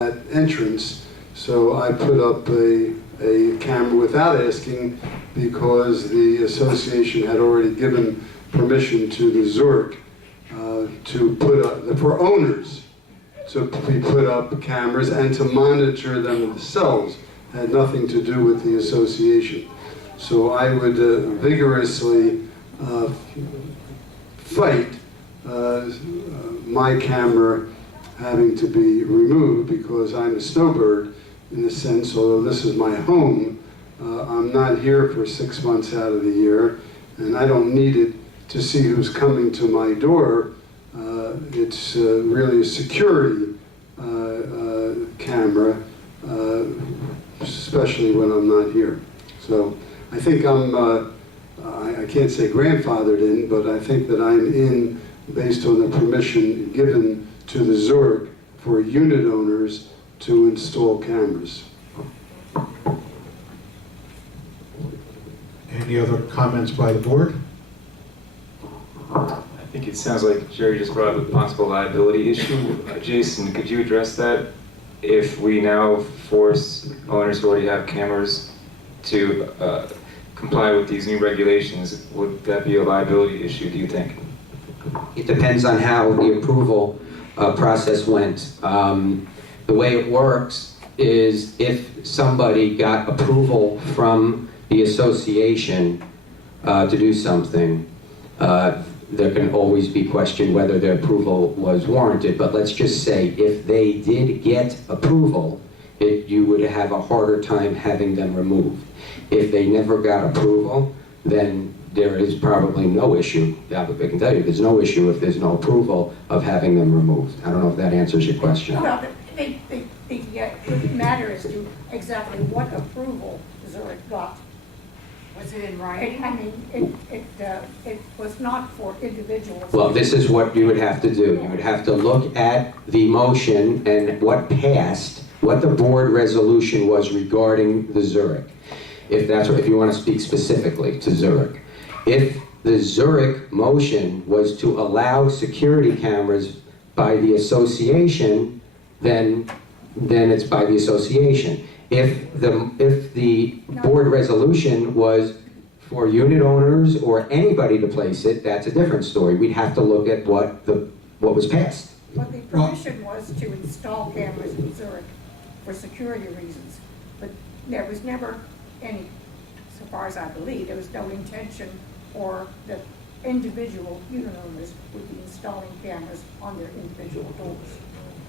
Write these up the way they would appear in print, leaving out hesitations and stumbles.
that entrance. So I put up a camera without asking, because the association had already given permission to the Zurich to put up, for owners, to be put up cameras and to monitor them themselves. Had nothing to do with the association. So I would vigorously fight my camera having to be removed, because I'm a snowbird in a sense. Although this is my home, I'm not here for 6 months out of the year, and I don't need it to see who's coming to my door. It's really a security camera, especially when I'm not here. So I think I can't say grandfathered in, but I think that I'm in based on the permission given to the Zurich for unit owners to install cameras. Any other comments by the board? I think it sounds like Jerry just brought up a possible liability issue. Jason, could you address that? If we now force owners who already have cameras to comply with these new regulations, would that be a liability issue, do you think? It depends on how the approval process went. The way it works is if somebody got approval from the association to do something, there can always be questioned whether their approval was warranted. But let's just say if they did get approval, you would have a harder time having them removed. If they never got approval, then there is probably no issue. I can tell you there's no issue if there's no approval of having them removed. I don't know if that answers your question. Well, the matter is to exactly what approval Zurich got. Was it in writing? I mean, it was not for individuals. Well, this is what you would have to do. You would have to look at the motion and what passed, what the board resolution was regarding the Zurich. If you want to speak specifically to Zurich. If the Zurich motion was to allow security cameras by the association, then it's by the association. If the board resolution was for unit owners or anybody to place it, that's a different story. We'd have to look at what was passed. But the permission was to install cameras in Zurich for security reasons. But there was never any, so far as I believe, there was no intention for the individual unit owners would be installing cameras on their individual doors.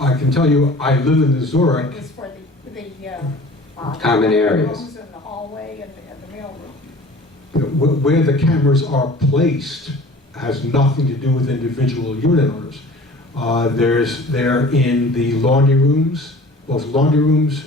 I can tell you, I live in the Zurich. It was for the Common areas. rooms and the hallway and the mailroom. Where the cameras are placed has nothing to do with individual unit owners. They're in the laundry rooms, both laundry rooms,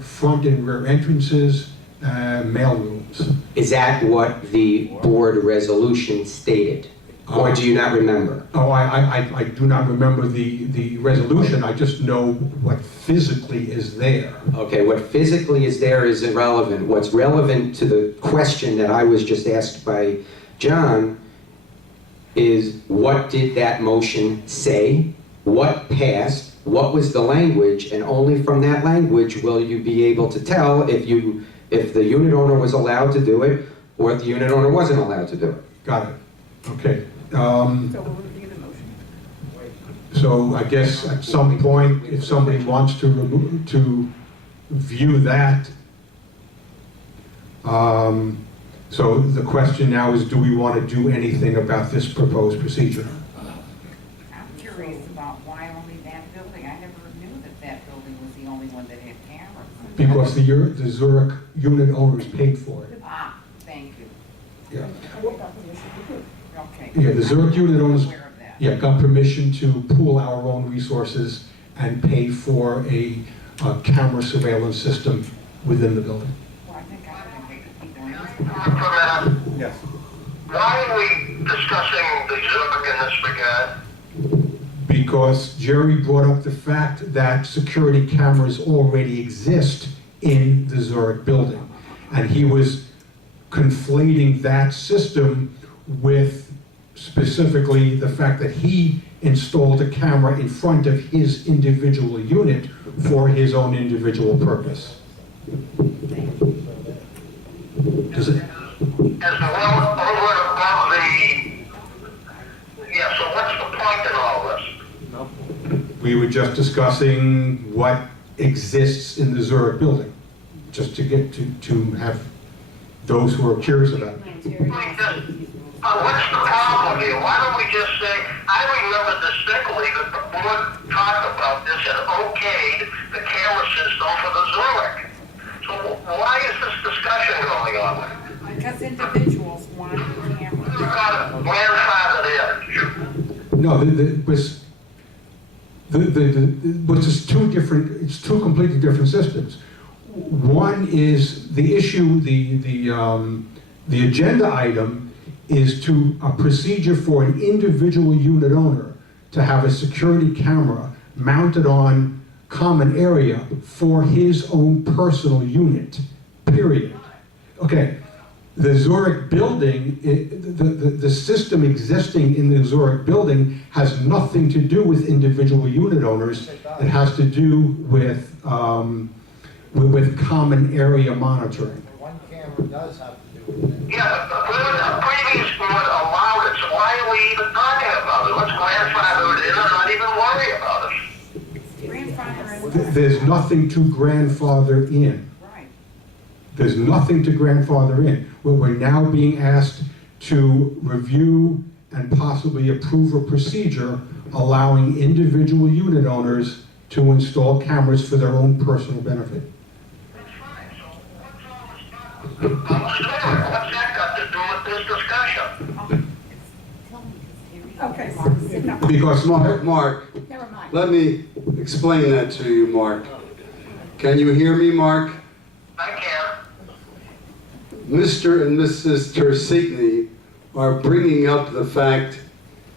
front and rear entrances, mail rooms. Is that what the board resolution stated? Or do you not remember? Oh, I do not remember the resolution. I just know what physically is there. Okay, what physically is there is irrelevant. What's relevant to the question that I was just asked by John is what did that motion say? What passed? What was the language? And only from that language will you be able to tell if the unit owner was allowed to do it or if the unit owner wasn't allowed to do it. Got it. Okay. So we'll review the motion. So I guess at some point, if somebody wants to view that, so the question now is, do we want to do anything about this proposed procedure? I'm curious about why only that building. I never knew that building was the only one that had cameras. Because the Zurich unit owners paid for it. Ah, thank you. Yeah. And we got permission to do it. Okay. Yeah, the Zurich unit owners, Aware of that. yeah, got permission to pool our own resources and pay for a camera surveillance system within the building. Well, I think I would make people Yes. Why are we discussing the Zurich in this regard? Because Jerry brought up the fact that security cameras already exist in the Zurich building. And he was conflating that system with specifically the fact that he installed a camera in front of his individual unit for his own individual purpose. Does it? As well over and above yeah, so what's the point in all this? We were just discussing what exists in the Zurich building, just to get to have those who are curious about it. What's the problem here? Why don't we just say, I remember distinctly that the board talked about this and okayed the camera system for the Zurich. So why is this discussion going on? Because individuals want cameras. You got it grandfathered in. No, but it's two completely different systems. One is the issue, the agenda item is a procedure for an individual unit owner to have a security camera mounted on common area for his own personal unit, period. Okay, the Zurich building, the system existing in the Zurich building has nothing to do with individual unit owners. It has to do with common area monitoring. One camera does have to do with it. Yeah, but the previous board allowed it, so why are we even talking about it? Let's grandfather it in and not even worry about it. Grandfather in. There's nothing to grandfather in. Right. There's nothing to grandfather in. We're now being asked to review and possibly approve a procedure allowing individual unit owners to install cameras for their own personal benefit. That's fine, so what's all this about? What's that got to do with this discussion? Okay, Mark, sit down. Because Mark, Never mind. let me explain that to you, Mark. Can you hear me, Mark? I can't. Mr. and Mrs. Tersigny are bringing up the fact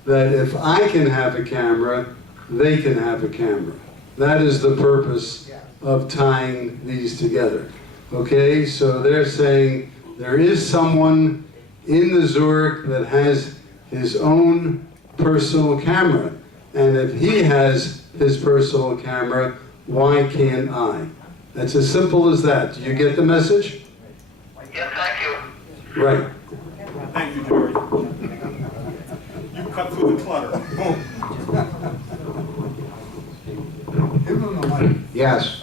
that if I can have a camera, they can have a camera. That is the purpose of tying these together. Okay, so they're saying there is someone in the Zurich that has his own personal camera. And if he has his personal camera, why can't I? That's as simple as that. Do you get the message? Yes, thank you. Right. Thank you, Jerry. You cut through the clutter. Boom. Yes,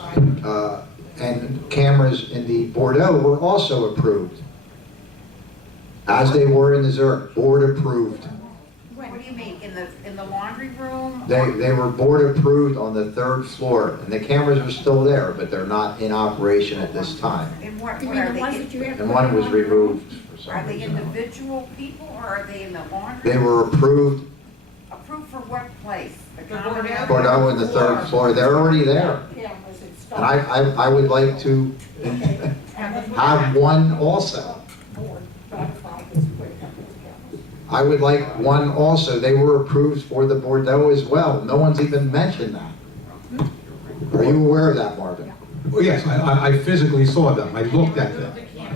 and cameras in the Bordeaux were also approved, as they were in the Zurich, board approved. What do you mean, in the laundry room? They were board approved on the 3rd floor, and the cameras are still there, but they're not in operation at this time. And what You are mean the they? ones that you have? And one was removed for some Are they reason. individual people or are they in the laundry? They were approved, Approved for what place? The common area? Bordeaux in the 3rd floor, they're already there. Cameras installed. And I would like to have one also. Board ratified this quick on those cameras. I would like one also. They were approved for the Bordeaux as well. No one's even mentioned that. Are you aware of that, Marvin? Well, yes, I physically saw them. I looked at them.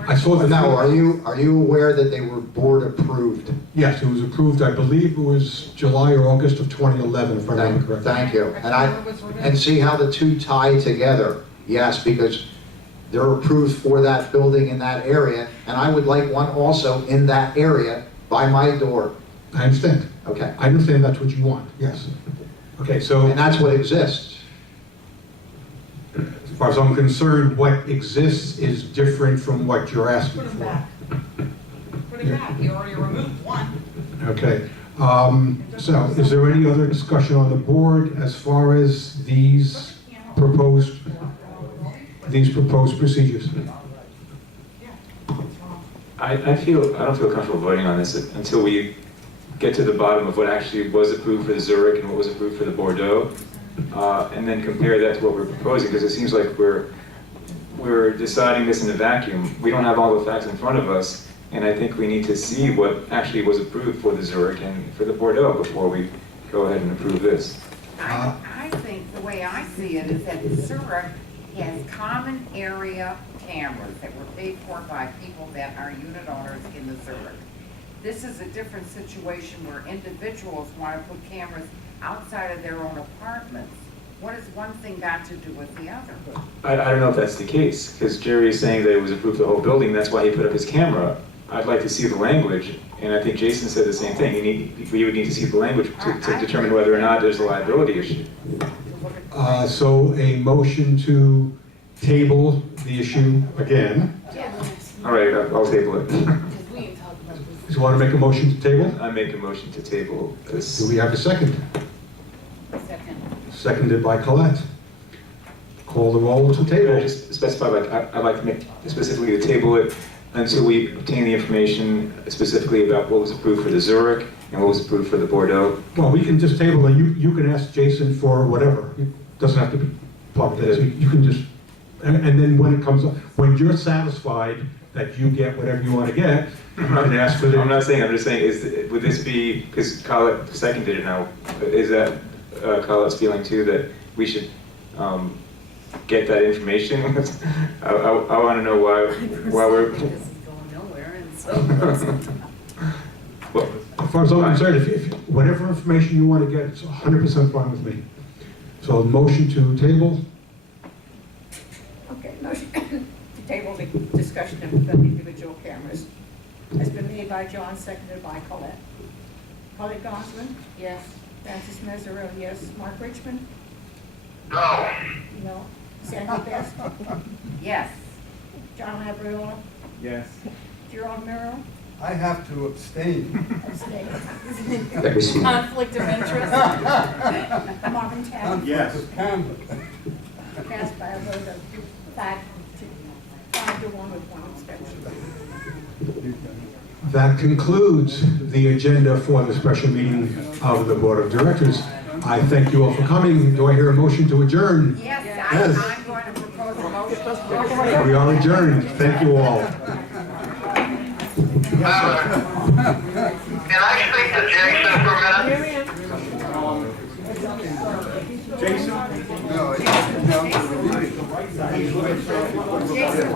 I saw them. Now, are you aware that they were board approved? Yes, it was approved, I believe it was July or August of 2011, if I remember correctly. Thank you. And see how the two tie together. Yes, because they're approved for that building in that area, and I would like one also in that area by my door. I understand. Okay. I understand that's what you want, yes. Okay, so And that's what exists. as far as I'm concerned, what exists is different from what you're asking Put them for. back. Put it back, you already removed one. Okay, so is there any other discussion on the board as far as these proposed procedures? I don't feel comfortable voting on this until we get to the bottom of what actually was approved for the Zurich and what was approved for the Bordeaux, and then compare that to what we're proposing, because it seems like we're deciding this in a vacuum. We don't have all the facts in front of us, and I think we need to see what actually was approved for the Zurich and for the Bordeaux before we go ahead and approve this. I think the way I see it is that the Zurich has common area cameras that were paid for by people that are unit owners in the Zurich. This is a different situation where individuals want to put cameras outside of their own apartments, what has one thing got to do with the other? I don't know if that's the case, because Jerry is saying that it was approved the whole building, that's why he put up his camera. I'd like to see the language, and I think Jason said the same thing. We would need to see the language to determine whether or not there's a liability issue. So a motion to table the issue again. All right, I'll table it. Do you want to make a motion to table? I make a motion to table this. Do we have a second? Second. Seconded by Colette. Call the roll to Can I table. just specify, like, I'd like to make specifically to table it until we obtain the information specifically about what was approved for the Zurich and what was approved for the Bordeaux. Well, we can just table it. You can ask Jason for whatever. It doesn't have to be part of this. You can just, and then when it comes up, when you're satisfied that you get whatever you want to get, you can ask for the. I'm not saying, I'm just saying, would this be, because Colette seconded it now, is that Colette's feeling too, that we should get that information? I want to know why we're. This is going nowhere, and so. Well, As far as I'm concerned, if whatever information you want to get, it's 100% fine with me. So motion to table. Okay, motion to table the discussion of the individual cameras has been made by John, seconded by Colette. Colette Goslin? Yes. Francis Mesorowski, yes. Mark Richmond? No. No. Sandy Best? Yes. John Labriola? Yes. Jerome Miro? I have to abstain. Abstain. Very smart. Conflict of interest? Marvin Tabb? Yes. Conflict of conflict. Passed by a vote of 5-1 with one abstention. That concludes the agenda for the special meeting of the Board of Directors. I thank you all for coming. Do I hear a motion to adjourn? Yes, Yes. I'm going to propose a motion. We are adjourned. Thank you all. Can I speak to Jason for a minute? Jason? No, it's down to the meeting. Jason.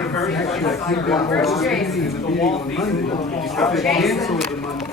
Actually, I think that Where's was Jason? the meeting on Monday. Jason. Cancel the Monday.